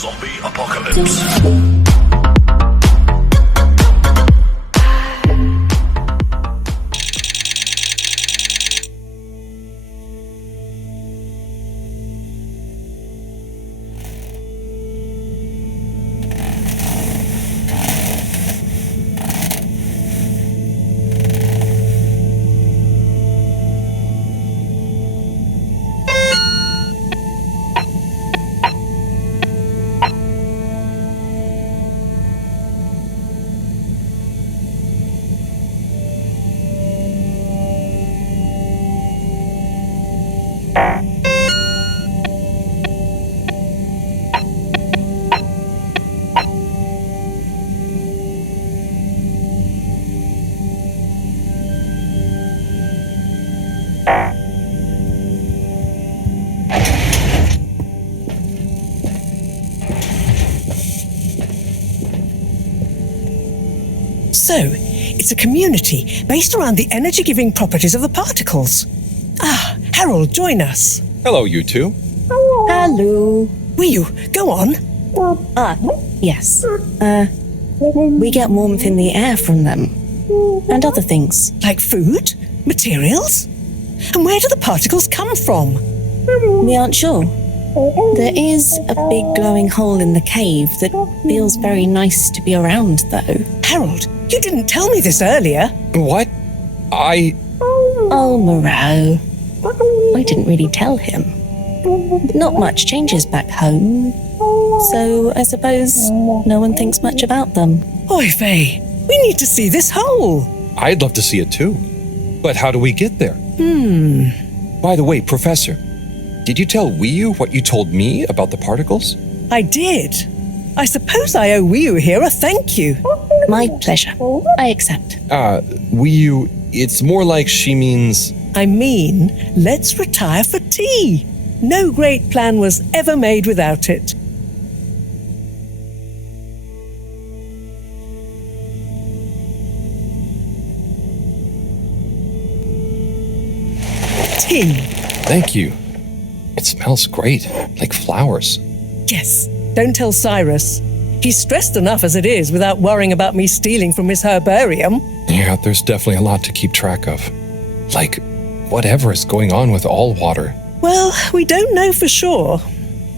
Zombie apocalypse. So, it's a community based around the energy-giving properties of the particles. Ah, Harold, join us. Hello, you two. Hello. Will you, go on. Yes. We get warmth in the air from them. And other things. Like food? Materials? And where do the particles come from? We aren't sure. There is a big glowing hole in the cave that feels very nice to be around, though. Harold, you didn't tell me this earlier. What? Oh, Moreau. I didn't really tell him. Not much changes back home. So I suppose no one thinks much about them. Oy vey, we need to see this hole. I'd love to see it too. But how do we get there? By the way, Professor, did you tell Wiyu what you told me about the particles? I did. I suppose I owe Wiyu here a thank you. My pleasure. I accept. Wiyu, it's more like she means... I mean, let's retire for tea. No great plan was ever made without it. Tea. Thank you. It smells great, like flowers. Yes, don't tell Cyrus. He's stressed enough as it is without worrying about me stealing from his herbarium. Yeah, there's definitely a lot to keep track of. Like, whatever is going on with all water. Well, we don't know for sure.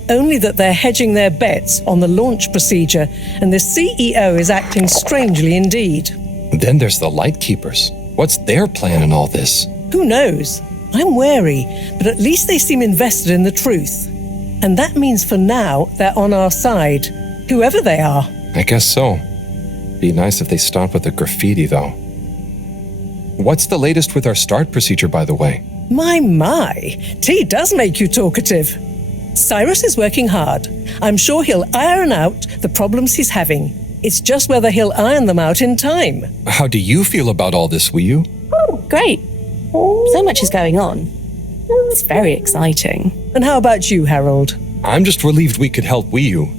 Only that they're hedging their bets on the launch procedure, and the CEO is acting strangely indeed. Then there's the Lightkeepers. What's their plan in all this? Who knows? I'm wary, but at least they seem invested in the truth. And that means for now, they're on our side, whoever they are. I guess so. Be nice if they stopped with the graffiti, though. What's the latest with our start procedure, by the way? My, tea does make you talkative. Cyrus is working hard. I'm sure he'll iron out the problems he's having. It's just whether he'll iron them out in time. How do you feel about all this, Wiyu? Great. So much is going on. It's very exciting. And how about you, Harold? I'm just relieved we could help Wiyu.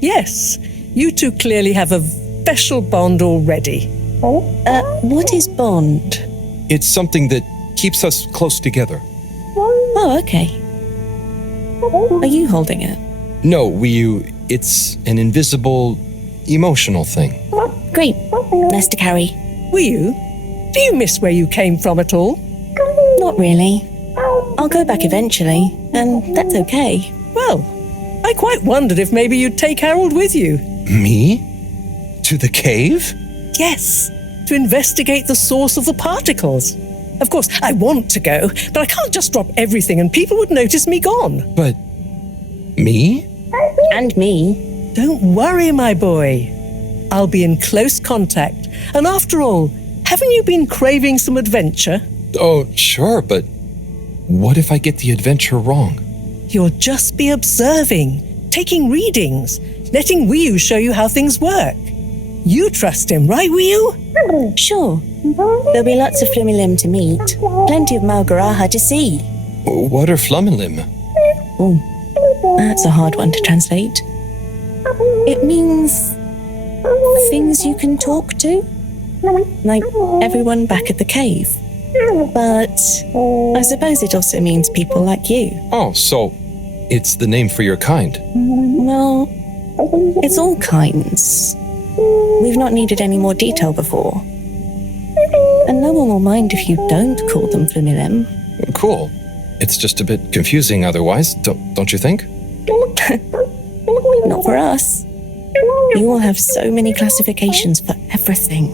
Yes, you two clearly have a special bond already. What is bond? It's something that keeps us close together. Oh, okay. Are you holding it? No, Wiyu, it's an invisible, emotional thing. Great. Nice to carry. Wiyu, do you miss where you came from at all? Not really. I'll go back eventually, and that's okay. Well, I quite wondered if maybe you'd take Harold with you. Me? To the cave? Yes, to investigate the source of the particles. Of course, I want to go, but I can't just drop everything and people would notice me gone. But... me? And me. Don't worry, my boy. I'll be in close contact. And after all, haven't you been craving some adventure? Oh, sure, but what if I get the adventure wrong? You'll just be observing, taking readings, letting Wiyu show you how things work. You trust him, right, Wiyu? Sure. There'll be lots of Flumilim to meet. Plenty of Malgaraha to see. What are Flumilim? Oh, that's a hard one to translate. It means things you can talk to. Like everyone back at the cave. But I suppose it also means people like you. Oh, so It's the name for your kind. Well, it's all kinds. We've not needed any more detail before. And no one will mind if you don't call them Flamilem. Cool. It's just a bit confusing otherwise, don't you think? Not for us. You all have so many classifications for everything.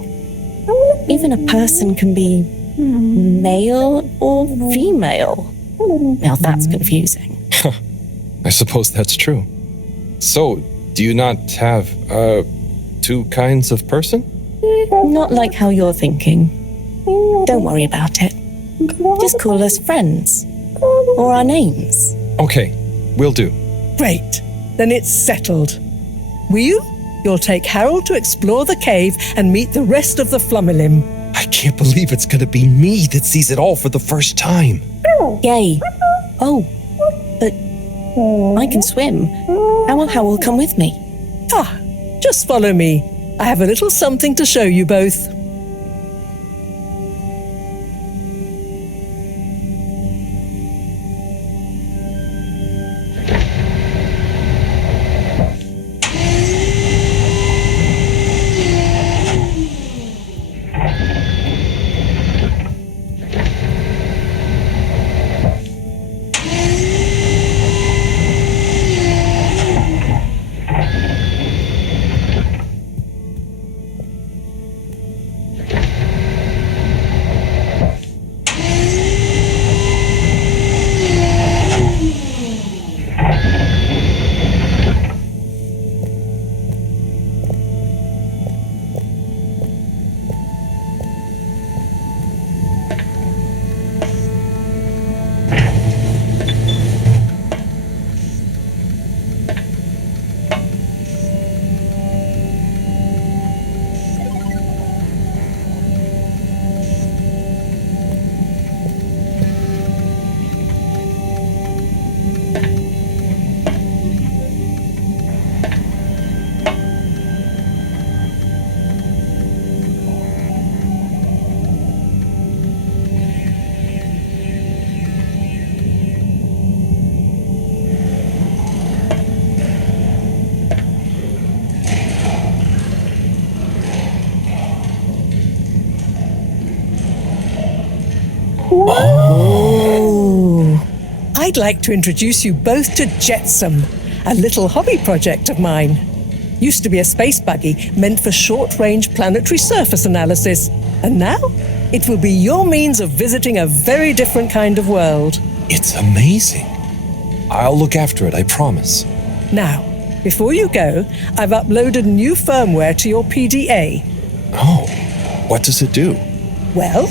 Even a person can be male or female. Now that's confusing. I suppose that's true. So, do you not have, two kinds of person? Not like how you're thinking. Don't worry about it. Just call us friends. Or our names. Okay, will do. Great. Then it's settled. Will you'll take Harold to explore the cave and meet the rest of the Flumilim. I can't believe it's gonna be me that sees it all for the first time. Yay. Oh, but I can swim. How will Howell come with me? Just follow me. I have a little something to show you both. I'd like to introduce you both to Jetsam, a little hobby project of mine. Used to be a space buggy meant for short-range planetary surface analysis, and now it will be your means of visiting a very different kind of world. It's amazing. I'll look after it, I promise. Now, before you go, I've uploaded new firmware to your PDA. Oh, what does it do? Well,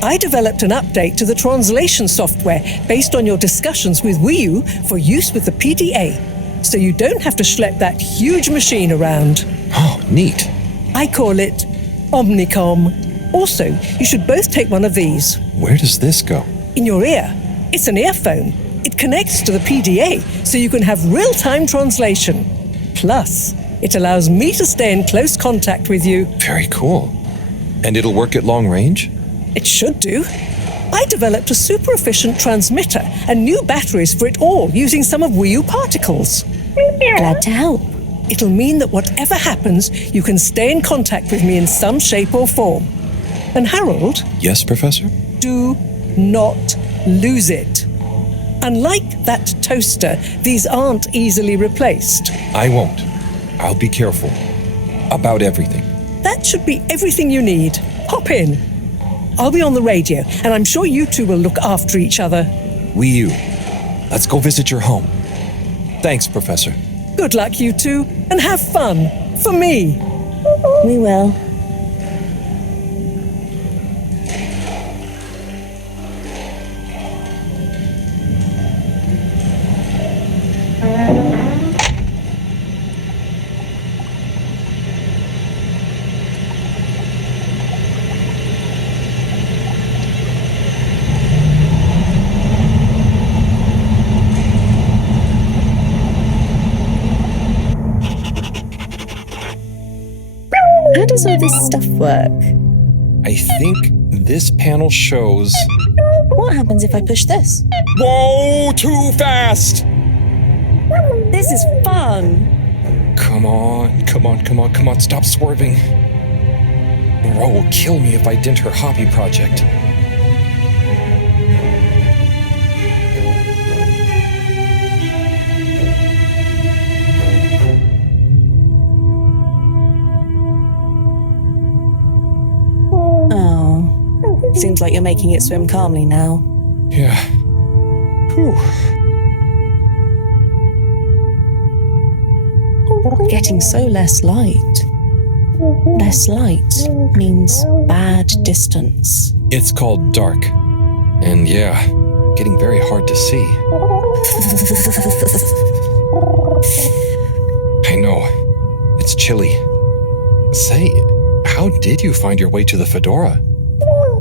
I developed an update to the translation software based on your discussions with Wii U for use with the PDA, so you don't have to schlep that huge machine around. Oh, neat. I call it Omnicom. Also, you should both take one of these. Where does this go? In your ear. It's an earphone. It connects to the PDA, so you can have real-time translation. Plus, it allows me to stay in close contact with you. Very cool. And it'll work at long range? It should do. I developed a super efficient transmitter and new batteries for it all using some of Wii U particles. Glad to help. It'll mean that whatever happens, you can stay in contact with me in some shape or form. And Harold? Yes, Professor? Do not lose it. Unlike that toaster, these aren't easily replaced. I won't. I'll be careful. About everything. That should be everything you need. Hop in. I'll be on the radio, and I'm sure you two will look after each other. Wii U, let's go visit your home. Thanks, Professor. Good luck, you two, and have fun. For me. We will. How does all this stuff work? I think this panel shows... What happens if I push this? Whoa, too fast! This is fun. Come on, come on, come on, come on, stop swerving. Ro will kill me if I dent her hobby project. Oh, seems like you're making it swim calmly now. Yeah. Whew. Getting so less light. Less light means bad distance. It's called dark. And yeah, getting very hard to see. I know. It's chilly. Say, how did you find your way to the fedora?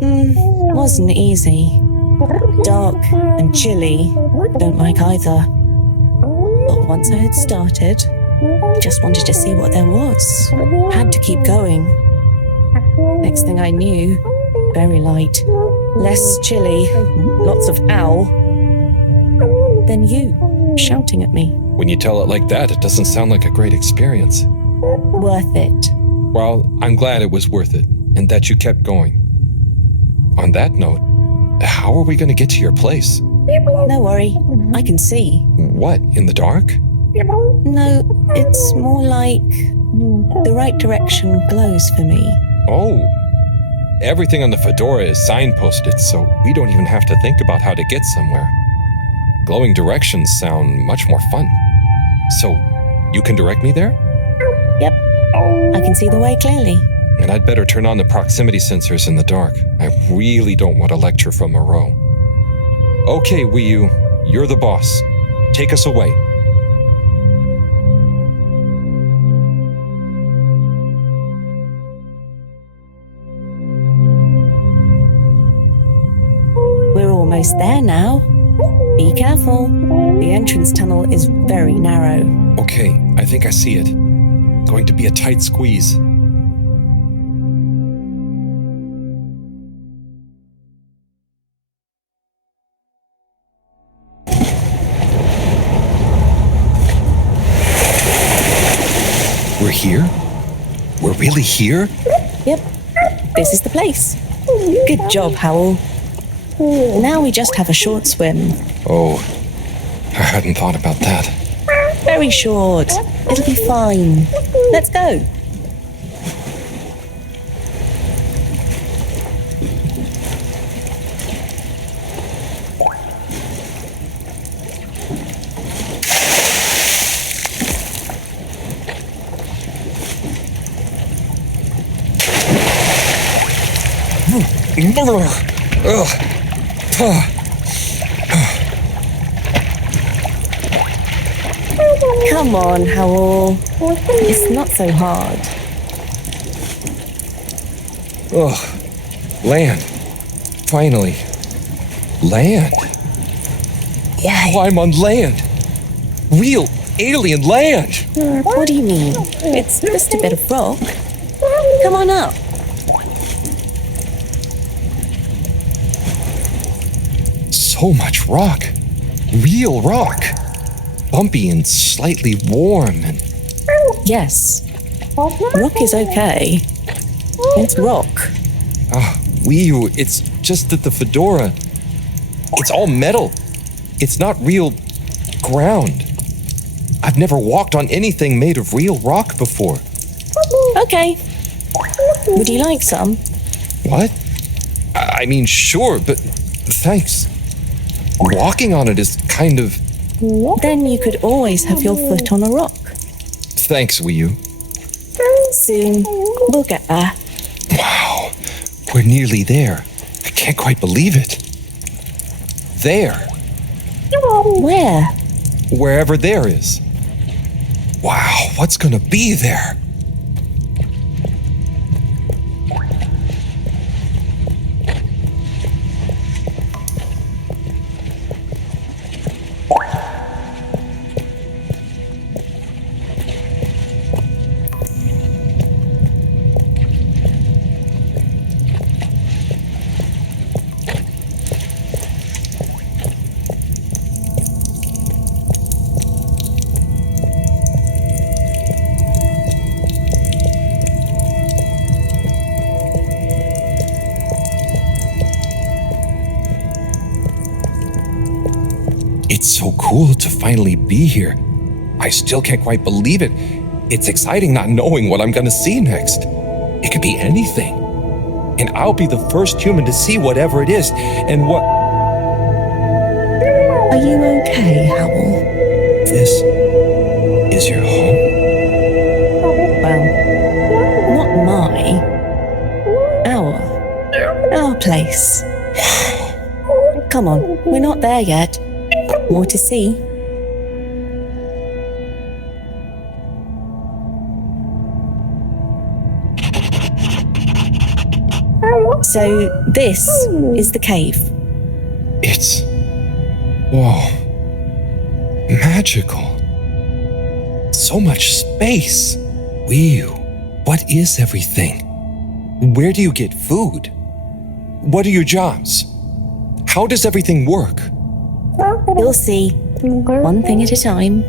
Wasn't easy. Dark and chilly. Don't like either. But once I had started, I just wanted to see what there was. Had to keep going. Next thing I knew, very light, less chilly, lots of ow. Then you, shouting at me. When you tell it like that, it doesn't sound like a great experience. Worth it. Well, I'm glad it was worth it, and that you kept going. On that note, how are we going to get to your place? No worry, I can see. What, in the dark? No, it's more like the right direction glows for me. Oh, everything on the fedora is signposted, so we don't even have to think about how to get somewhere. Glowing directions sound much more fun. So, you can direct me there? Yep, I can see the way clearly. And I'd better turn on the proximity sensors in the dark. I really don't want a lecture from Moreau. Okay, Wii U, you're the boss. Take us away. We're almost there now. Be careful. The entrance tunnel is very narrow. Okay, I think I see it. Going to be a tight squeeze. We're here? We're really here? Yep, this is the place. Good job, Howell. Now we just have a short swim. Oh, I hadn't thought about that. Very short. It'll be fine. Let's go. Come on, Howell. It's not so hard. Land. Finally. Land. Wow, I'm on land. Real alien land. What do you mean? It's just a bit of rock. Come on up. So much rock. Real rock. Bumpy and slightly warm and... Yes. Rock is okay. It's rock. Wii U, it's just that the fedora... It's all metal. It's not real ground. I've never walked on anything made of real rock before. Okay. Would you like some? What? I mean, sure, but thanks. Walking on it is kind of... Then you could always have your foot on a rock. Thanks, Wii U. Soon, we'll get there. Wow, we're nearly there. I can't quite believe it. There. Where? Wherever there is. Wow, what's gonna be there? It's so cool to finally be here. I still can't quite believe it. It's exciting not knowing what I'm gonna see next. It could be anything. And I'll be the first human to see whatever it is. And what... Are you okay, Howell? This is your home? Well, not my. Our place. Come on, we're not there yet. More to see. So, this is the cave. It's... whoa. Magical. So much space. Whew. What is everything? Where do you get food? What are your jobs? How does everything work? You'll see. One thing at a time.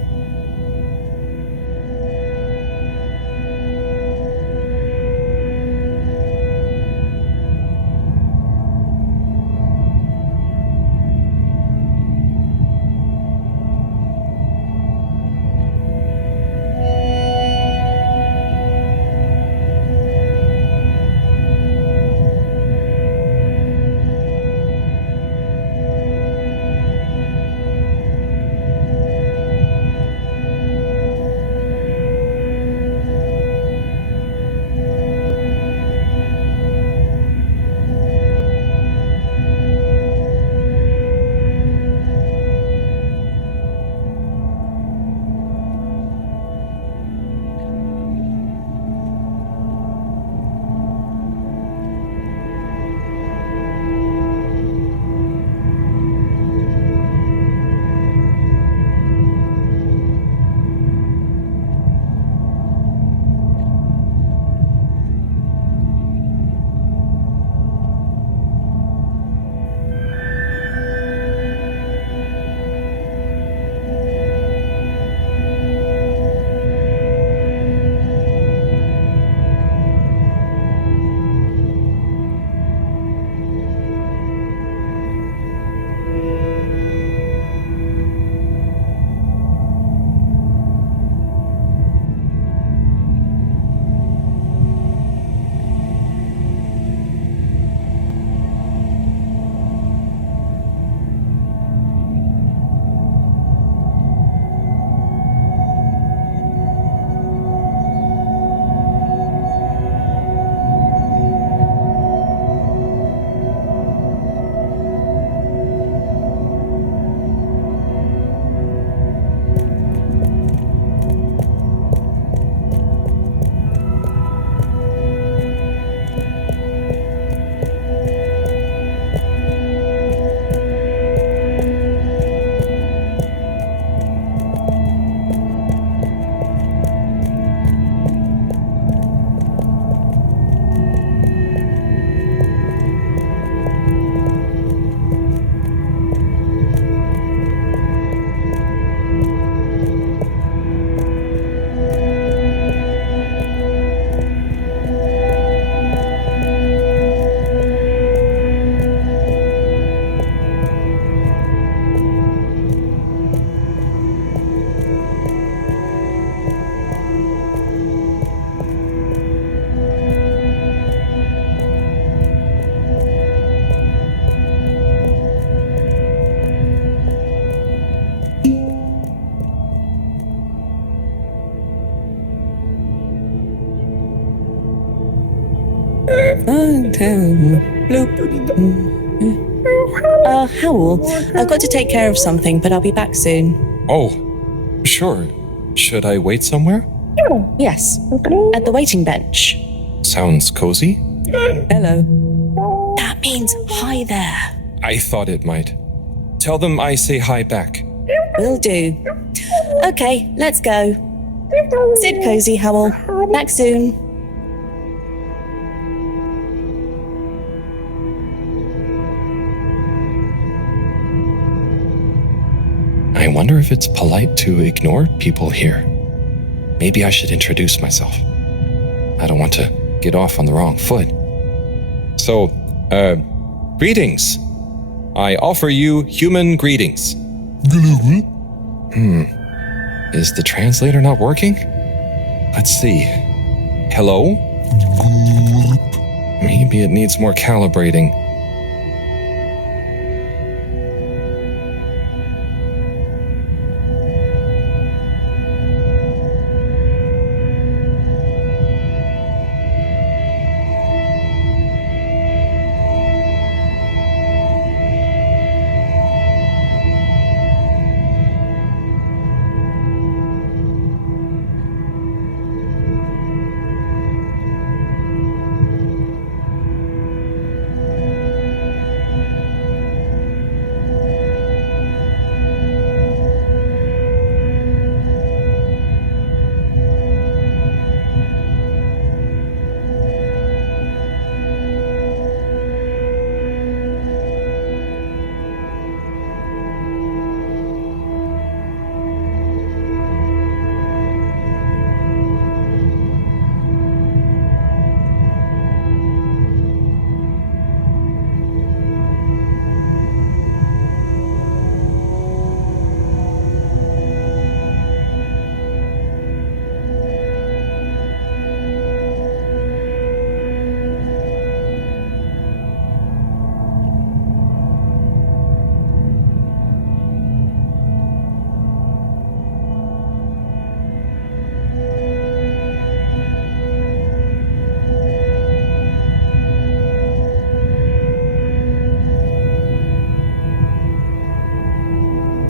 Howell, I've got to take care of something, but I'll be back soon. Oh, sure. Should I wait somewhere? Yes, at the waiting bench. Sounds cozy. Hello. That means hi there. I thought it might. Tell them I say hi back. Will do. Okay, let's go. Sit cozy, Howell. Back soon. I wonder if it's polite to ignore people here. Maybe I should introduce myself. I don't want to get off on the wrong foot. So, greetings. I offer you human greetings. Is the translator not working? Let's see. Hello? Maybe it needs more calibrating.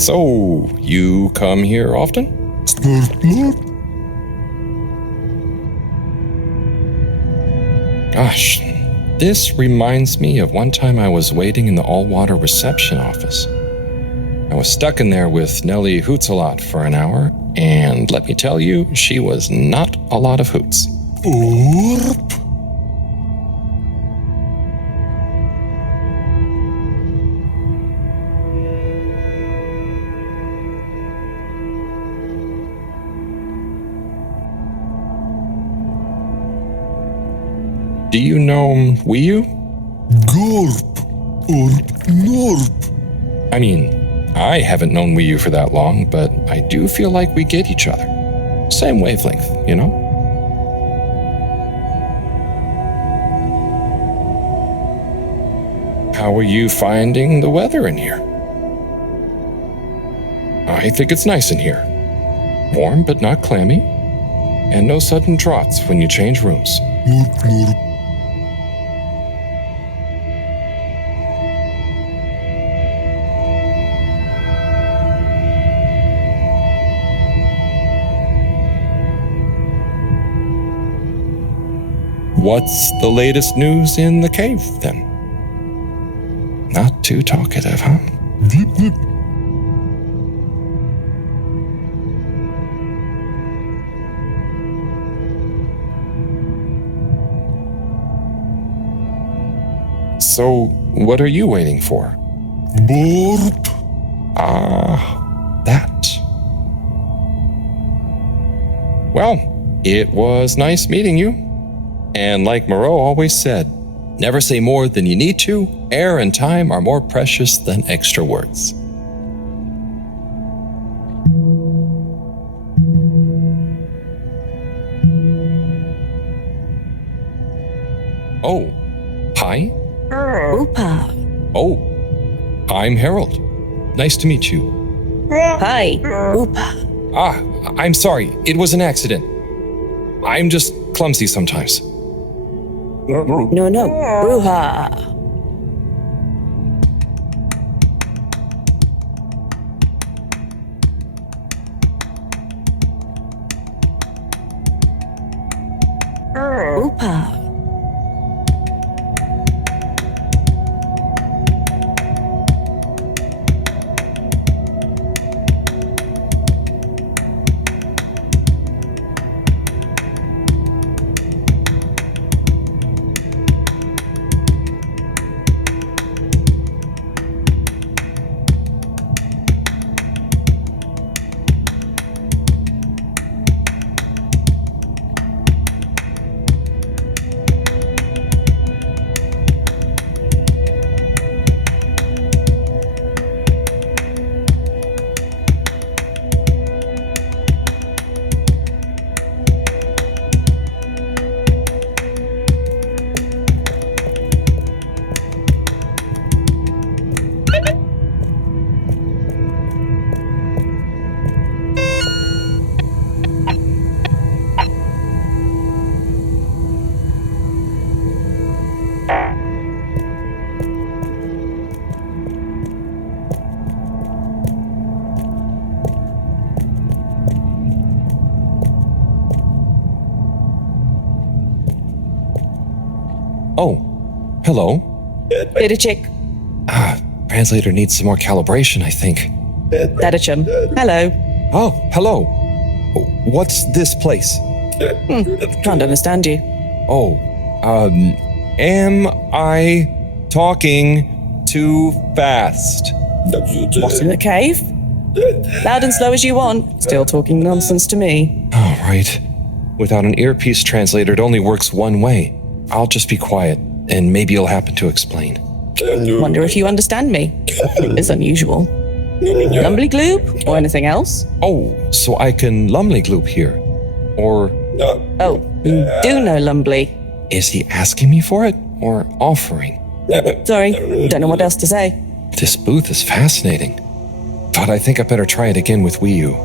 So, you come here often? Gosh, this reminds me of one time I was waiting in the all-water reception office. I was stuck in there with Nellie Hoots-a-lot for an hour, and let me tell you, she was not a lot of hoots. Do you know Wiyu? Gorp or Norp. I mean, I haven't known Wiyu for that long, but I do feel like we get each other. Same wavelength, you know? How are you finding the weather in here? I think it's nice in here. Warm but not clammy. And no sudden draughts when you change rooms. Norp, Norp. What's the latest news in the cave, then? Not too talkative, huh? Dip, dip. So, what are you waiting for? Borp. Ah, that. Well, it was nice meeting you. And like Moreau always said, never say more than you need to. Air and time are more precious than extra words. Oh, hi. Oopa. Oh, I'm Harold. Nice to meet you. Hi. Oopa. Ah, I'm sorry. It was an accident. I'm just clumsy sometimes. No, no. Bruha. Oopa. Oh, hello. Didachik. Translator needs some more calibration, I think. Dadachum. Hello. Oh, hello. What's this place? Can't understand you. Oh, am I talking too fast? What, in the cave? Loud and slow as you want. Still talking nonsense to me. All right. Without an earpiece translator, it only works one way. I'll just be quiet, and maybe you'll happen to explain. Wonder if you understand me. It's unusual. Lumbly gloop? Or anything else? Oh, so I can lumley gloop here. Or Oh, you do know Lumbly. is he asking me for it or offering? Sorry, don't know what else to say. This booth is fascinating. But I think I better try it again with Wii U.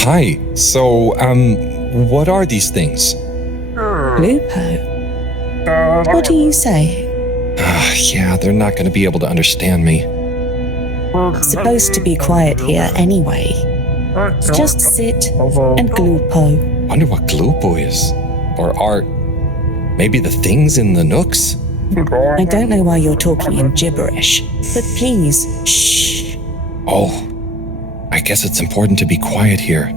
Hi. So, what are these things? Lupo. What do you say? Yeah, they're not going to be able to understand me. Supposed to be quiet here anyway. Just sit and glupo. Wonder what Glupo is. Or are maybe the things in the nooks? I don't know why you're talking in gibberish, but please, shh. Oh, I guess it's important to be quiet here.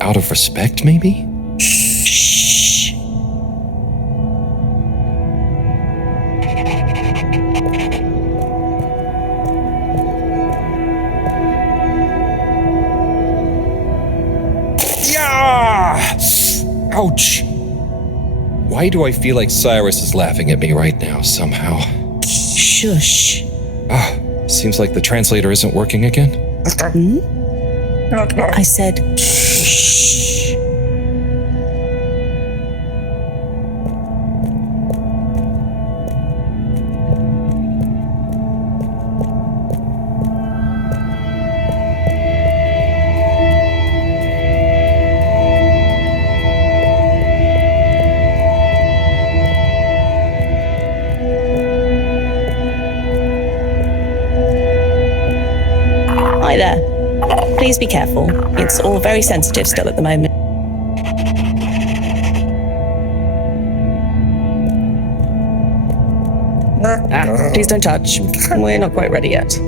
Out of respect, maybe? Shh. Yeah! Ouch! Why do I feel like Cyrus is laughing at me right now, somehow? Shush. Seems like the translator isn't working again. I said shh. Hi there. Please be careful. It's all very sensitive still at the moment. Please don't touch. We're not quite ready yet.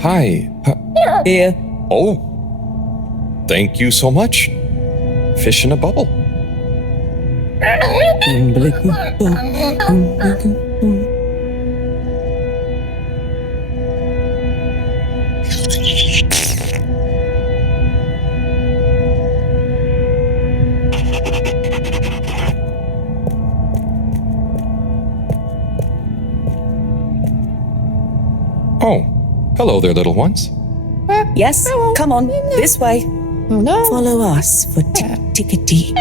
Hi. Here. Oh. Thank you so much. Fish in a bubble. Oh, hello there, little ones. Yes, come on, this way. Follow us for tickety.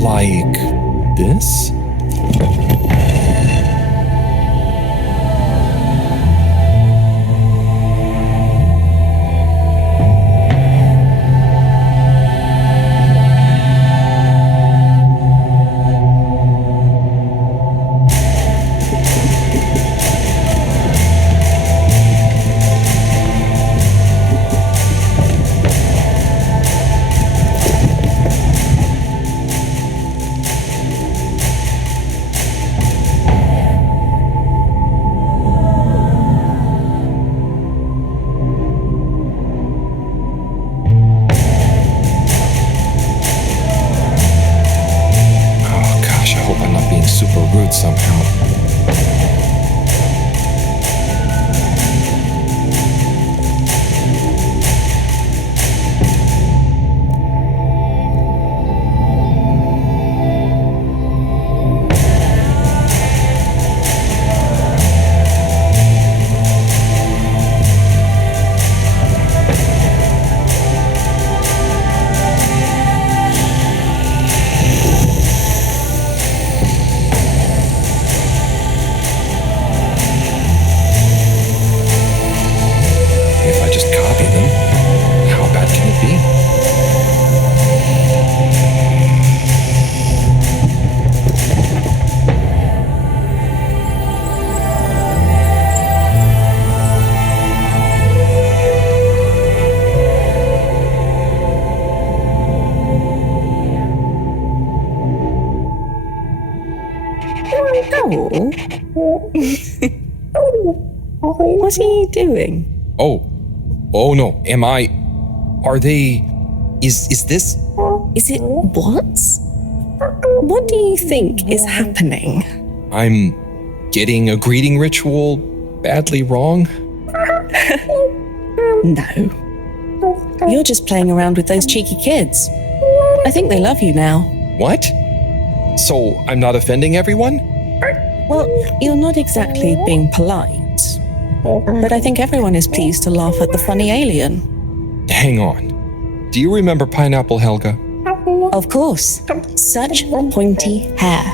Like this? Oh gosh, I hope I'm not being super rude somehow. If I just copy them, how bad can it be? What are you doing? Oh no, am I? Are they? Is this? Is it what? What do you think is happening? I'm getting a greeting ritual badly wrong? No. You're just playing around with those cheeky kids. I think they love you now. What? So I'm not offending everyone? Well, you're not exactly being polite. But I think everyone is pleased to laugh at the funny alien. Hang on. Do you remember Pineapple Helga? Of course. Such pointy hair.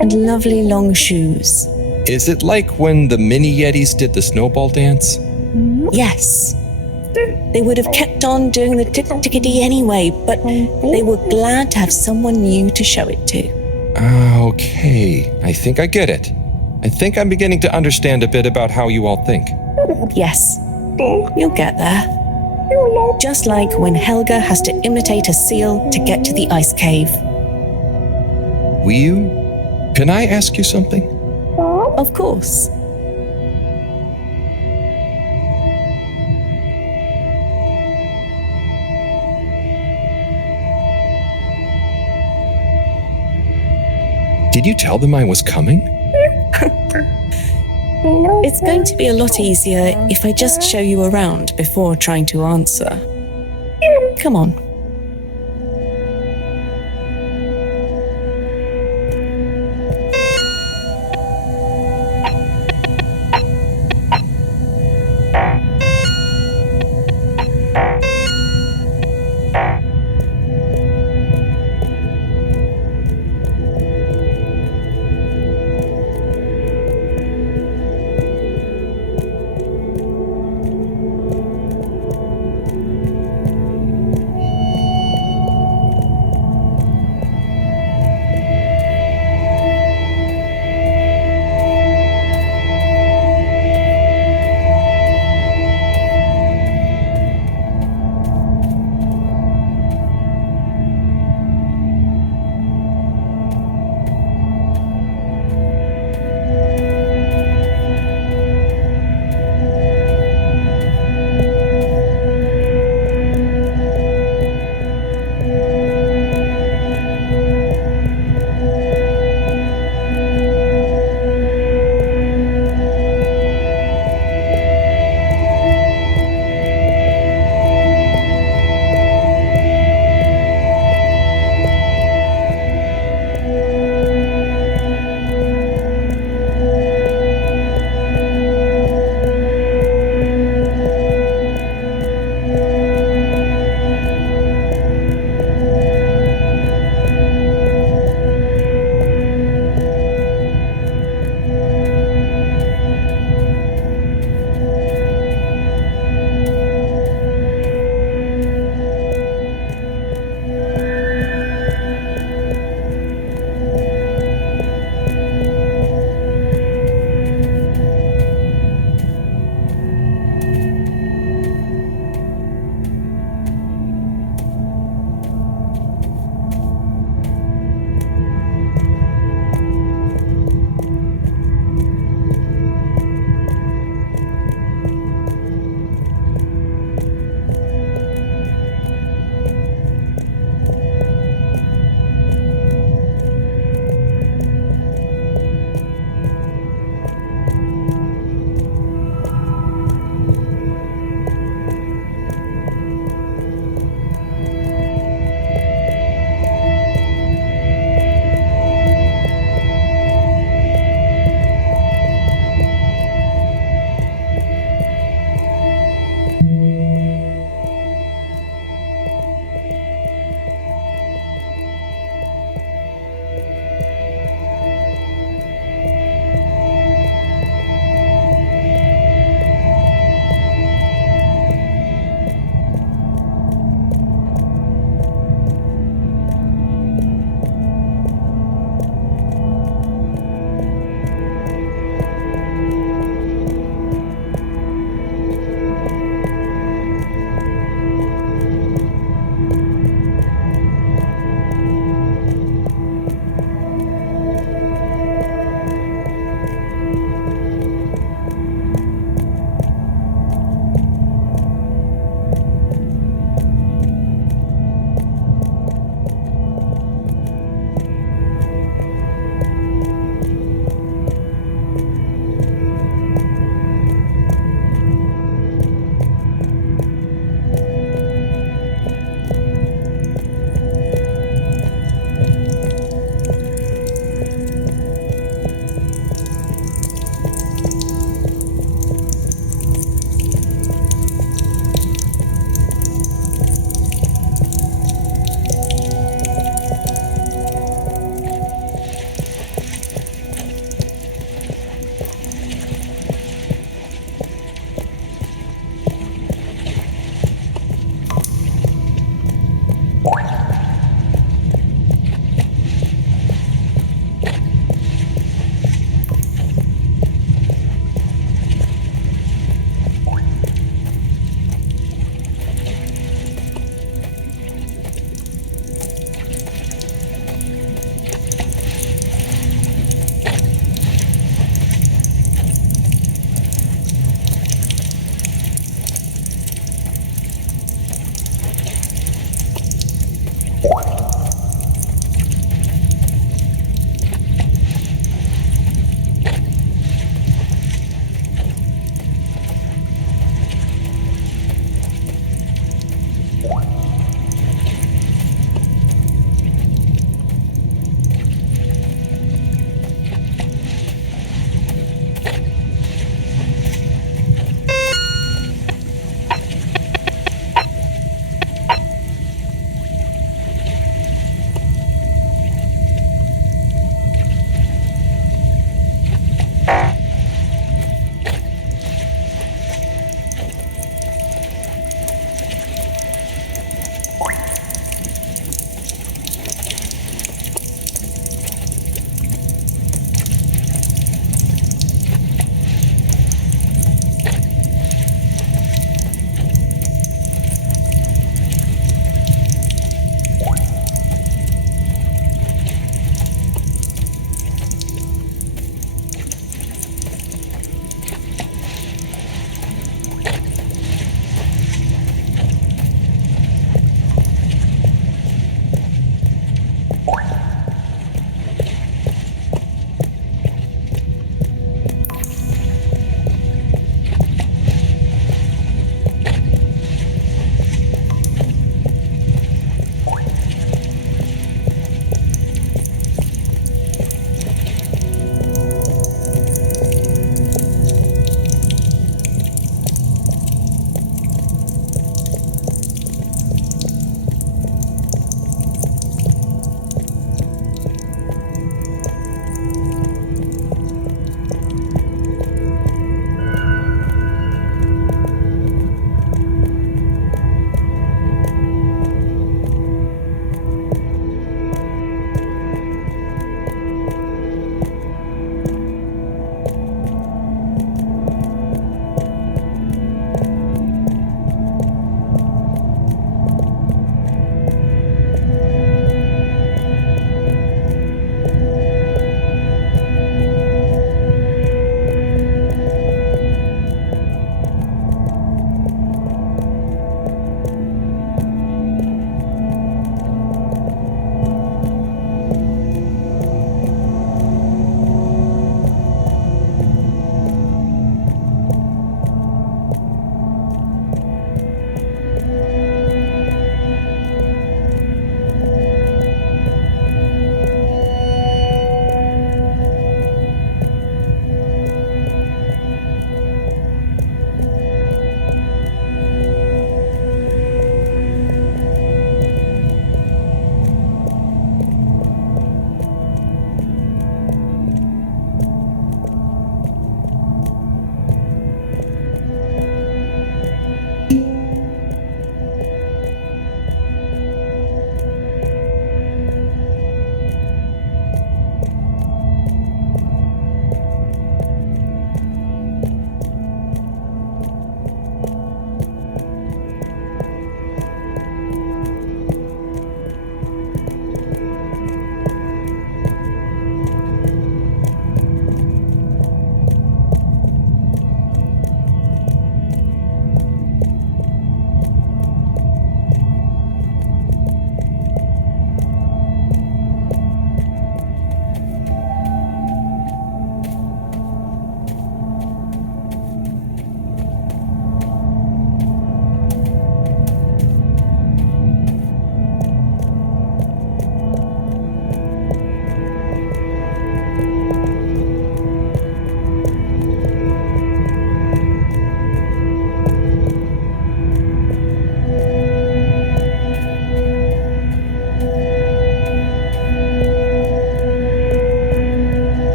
And lovely long shoes. Is it like when the mini Yetis did the snowball dance? Yes. They would have kept on doing the tickety anyway, but they were glad to have someone new to show it to. Okay. I think I get it. I think I'm beginning to understand a bit about how you all think. Yes, you'll get there. Just like when Helga has to imitate a seal to get to the ice cave. Will you? Can I ask you something? Of course. Did you tell them I was coming? It's going to be a lot easier if I just show you around before trying to answer. Come on.